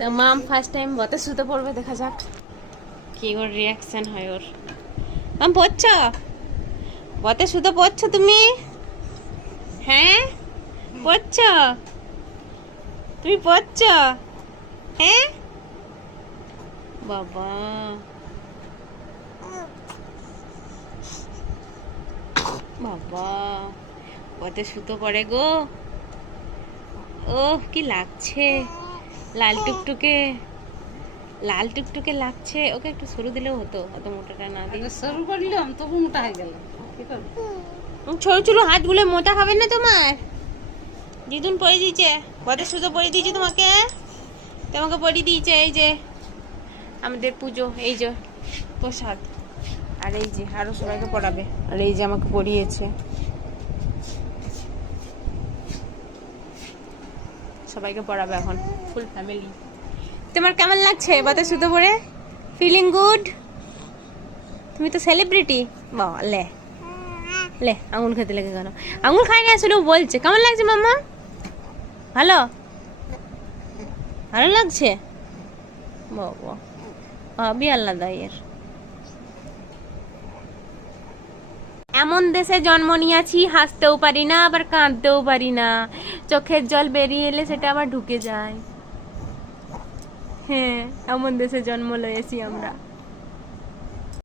তো মাম first time বতে শুতে পড়বে, দেখা যাক কি ওর রিয়াকশন হয় ওর। মাম পড়ছ, বতে শুতে পড়ছ তুমি? হ্যাঁ পড়ছ, তুমি পড়ছ? হ্যাঁ বাবা, বাবা বতে শুতে পড়ে গো। ও কি লাগছে, লাল টুকটুকে, লাল টুকটুকে লাগছে। ওকে একটু সরু দিলেও হতো, অত মোটাটা না দিয়ে। সরু করলাম তবু মোটা হয়ে গেল। ছোট ছোট হাতগুলো মোটা হবে না তোমার? দিদুন পরিয়ে দিয়েছে, বতে শুধু পরিয়ে দিয়েছে তোমাকে, তোমাকে পরিয়ে দিয়েছে। এই যে আমাদের পুজো, এই যে প্রসাদ, আর এই যে আরো সবাইকে পড়াবে, আর এই যে আমাকে পড়িয়েছে। সবাইকে পড়াবে এখন, ফুল ফ্যামিলি। তোমার কেমন লাগছে বাতে শুতে পড়ে? Feeling good? তুমি তো সেলিব্রিটি। বাবা লে লে, আঙুল খেতে লেগে গেল। আঙুল খাই না আসলে, ও বলছে কেমন লাগছে মাম্মা? ভালো, ভালো লাগছে। বাবা ভাবি আলাদা এর। এমন দেশে জন্ম নিয়েছি, হাসতেও পারি না আবার কাঁদতেও পারি না, চোখের জল বেরিয়ে এলে সেটা আবার ঢুকে যায়। হ্যাঁ, এমন দেশে জন্ম লয়েছি আমরা।